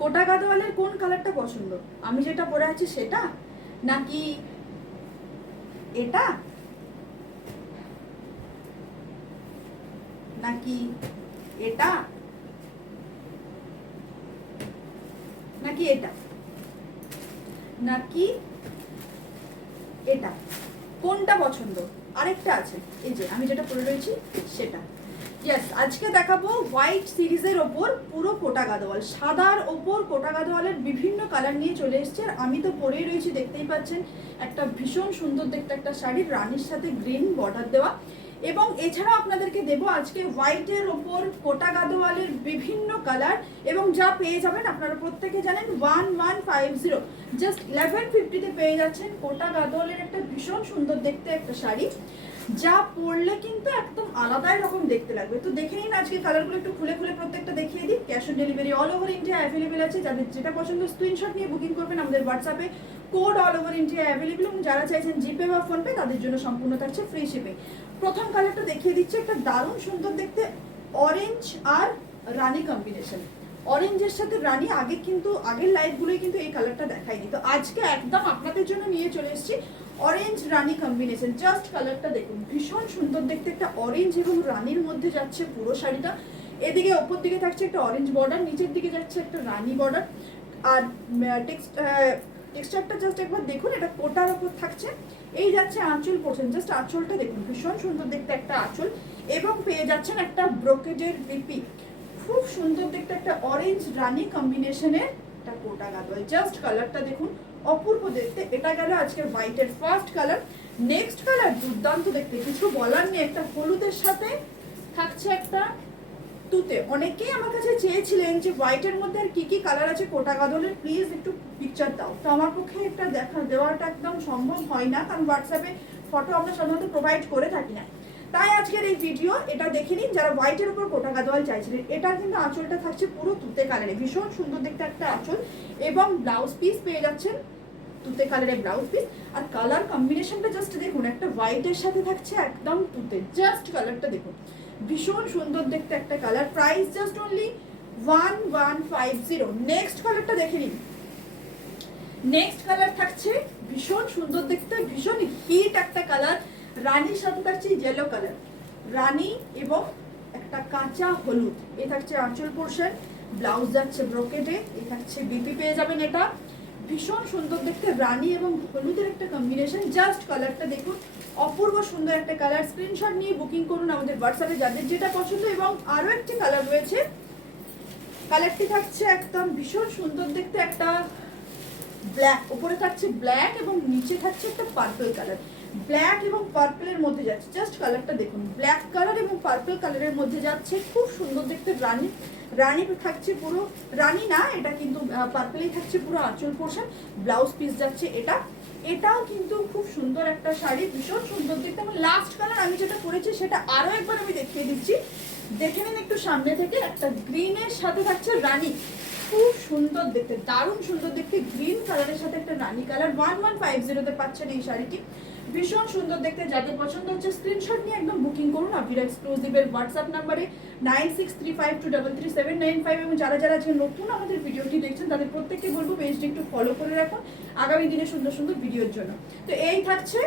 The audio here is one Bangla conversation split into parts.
কোটা গাদোয়ালের কোন কালারটা পছন্দ? আমি যেটা পরে আছি সেটা, নাকি এটা, নাকি এটা, নাকি এটা, নাকি এটা? কোনটা পছন্দ? আরেকটা আছে, এই যে আমি যেটা পরে রয়েছি সেটা। ইয়েস, আজকে দেখাবো হোয়াইট সিরিজের ওপর পুরো কোটা গাদোয়াল, সাদার ওপর কোটা গাদোয়ালের বিভিন্ন কালার নিয়ে চলে এসছে। আর আমি তো পরেই রয়েছি, দেখতেই পাচ্ছেন, একটা ভীষণ সুন্দর দেখতে একটা শাড়ি, রানীর সাথে গ্রিন বর্ডার দেওয়া। এবং এছাড়াও আপনাদেরকে দেবো আজকে হোয়াইটের ওপর কোটা গাদোয়ালের বিভিন্ন কালার, এবং যা পেয়ে যাবেন আপনারা প্রত্যেকে জানেন 1150, জাস্ট 1150-তে পেয়ে যাচ্ছেন কোটা গাদোয়ালের একটা ভীষণ সুন্দর দেখতে একটা শাড়ি, যা পরলে কিন্তু একদম আলাদাই রকম দেখতে লাগবে। তো দেখে নিন আজকে কালারগুলো একটু খুলে খুলে প্রত্যেকটা দেখিয়ে দিই। Cash on delivery all over India available আছে, যাদের যেটা পছন্দ স্ক্রিনশট নিয়ে বুকিং করবেন আমাদের হোয়াটসঅ্যাপে, code all over India available. এবং যারা চাইছেন জিপে বা ফোনপে তাদের জন্য সম্পূর্ণ থাকছে ফ্রি শিপিং। প্রথম কালারটা দেখিয়ে দিচ্ছি, একটা দারুণ সুন্দর দেখতে অরেঞ্জ আর রানী কম্বিনেশন। অরেঞ্জের সাথে রানী আগে কিন্তু আগের লাইভগুলোই কিন্তু এই কালারটা দেখায়নি, তো আজকে একদম আপনাদের জন্য নিয়ে চলে এসেছি অরেঞ্জ রানী কম্বিনেশন। জাস্ট কালারটা দেখুন, ভীষণ সুন্দর দেখতে একটা অরেঞ্জ এবং রানীর মধ্যে যাচ্ছে পুরো শাড়িটা। এদিকে ওপর দিকে থাকছে একটা অরেঞ্জ বর্ডার, নিচের দিকে যাচ্ছে একটা রানী বর্ডার। আর টেক্সচারটা জাস্ট একবার দেখুন, এটা কোটার ওপর থাকছে। এই যাচ্ছে আঁচল পোর্শন, জাস্ট আঁচলটা দেখুন, ভীষণ সুন্দর দেখতে একটা আঁচল, এবং পেয়ে যাচ্ছেন একটা ব্রোকেডের বিপি। খুব সুন্দর দেখতে একটা অরেঞ্জ রানী কম্বিনেশনের একটা কোটা গাদোয়াল। জাস্ট কালারটা দেখুন, অপূর্ব দেখতে। এটা গেল আজকের হোয়াইটের ফার্স্ট কালার। নেক্সট কালার দুর্দান্ত দেখতে, কিছু বলার নেই। একটা হলুদের সাথে থাকছে একটা তুতে। অনেকেই আমার কাছে চেয়েছিলেন যে হোয়াইটের মধ্যে আর কি কি কালার আছে কোটা গাদোয়ালের, প্লিজ একটু পিকচার দাও। তো আমার পক্ষে একটা দেওয়াটা একদম সম্ভব হয় না, কারণ হোয়াটসঅ্যাপে ফটো আমরা সাধারণত প্রোভাইড করে থাকি না। তাই আজকের এই ভিডিও, এটা দেখে নিন যারা হোয়াইটের উপর কোটা গাদোয়াল চাইছিলেন। এটা কিন্তু আঁচলটা থাকছে পুরো তুতে কালারে, ভীষণ সুন্দর দেখতে একটা আঁচল, এবং ব্লাউজ পিস পেয়ে যাচ্ছেন তুতে কালারের ব্লাউজ পিস। আর কালার কম্বিনেশনটা জাস্ট দেখুন, একটা হোয়াইটের সাথে থাকছে একদম তুতে। জাস্ট কালারটা দেখুন, ভীষণ সুন্দর দেখতে একটা colour. Price just only 1150। Next কালারটা দেখে নিন। নেক্সট কালার থাকছে ভীষণ সুন্দর দেখতে, ভীষণ হিট একটা কালার, রানীর সাথে থাকছে ইয়েলো কালার, রানী এবং একটা কাঁচা হলুদ। এ থাকছে আঁচল পোর্শন, ব্লাউজ যাচ্ছে ব্রোকেডে, এ থাকছে বিপি পেয়ে যাবেন। এটা ভীষণ সুন্দর দেখতে রানী এবং হলুদের একটা কম্বিনেশন। জাস্ট কালারটা দেখুন, অপূর্ব সুন্দর একটা কালার। স্ক্রিনশট নিয়ে বুকিং করুন আমাদের হোয়াটসঅ্যাপে যাদের যেটা পছন্দ। এবং আরো একটি কালার রয়েছে, কালারটি থাকছে একদম ভীষণ সুন্দর দেখতে একটা ব্ল্যাক, উপরে থাকছে ব্ল্যাক এবং নিচে থাকছে একটা পার্পল কালার। ব্ল্যাক এবং পার্পলের মধ্যে যাচ্ছে, জাস্ট কালারটা দেখুন, ব্ল্যাক কালার এবং পার্পল কালারের মধ্যে যাচ্ছে। খুব সুন্দর দেখতে রানী, রানী থাকছে পুরো, রানী না এটা কিন্তু পার্পলেই থাকছে পুরো আঁচল পোর্শন, ব্লাউজ পিস যাচ্ছে এটা। এটাও কিন্তু খুব সুন্দর একটা শাড়ি, ভীষণ সুন্দর দেখতে। এবং লাস্ট কালার আমি যেটা পরেছি সেটা আরো একবার আমি দেখিয়ে দিচ্ছি, দেখে নিন একটু সামনে থেকে। একটা গ্রিনের সাথে থাকছে রানী, খুব সুন্দর দেখতে, দারুণ সুন্দর দেখতে, গ্রিন কালারের সাথে একটা রানী কালার। 1150-তে পাচ্ছেন এই শাড়িটি, ভীষণ সুন্দর দেখতে। যাদের পছন্দ হচ্ছে স্ক্রিনশট নিয়ে একদম বুকিং করুন আবিরা এক্সক্লুসিভের হোয়াটসঅ্যাপ নাম্বারে 9635233795। এবং যারা যারা আজকে নতুন আমাদের ভিডিওটি দেখছেন তাদের প্রত্যেককে বলবো পেজটি একটু ফলো করে রাখুন আগামী দিনে সুন্দর সুন্দর ভিডিওর জন্য। তো এই থাকছে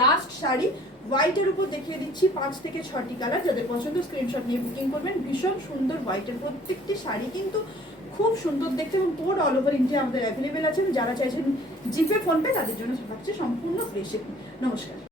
লাস্ট শাড়ি, হোয়াইটের উপর দেখিয়ে দিচ্ছি 5 থেকে 6টি কালার। যাদের পছন্দ স্ক্রিনশট নিয়ে বুকিং করবেন। ভীষণ সুন্দর হোয়াইটের প্রত্যেকটি শাড়ি কিন্তু খুব সুন্দর দেখতে, এবং কোড অল ওভার ইন্ডিয়া আমাদের অ্যাভেলেবেল আছে। যারা চাইছেন জিপে ফোনপে তাদের জন্য থাকছে সম্পূর্ণ ফ্রি শিপিং। নমস্কার।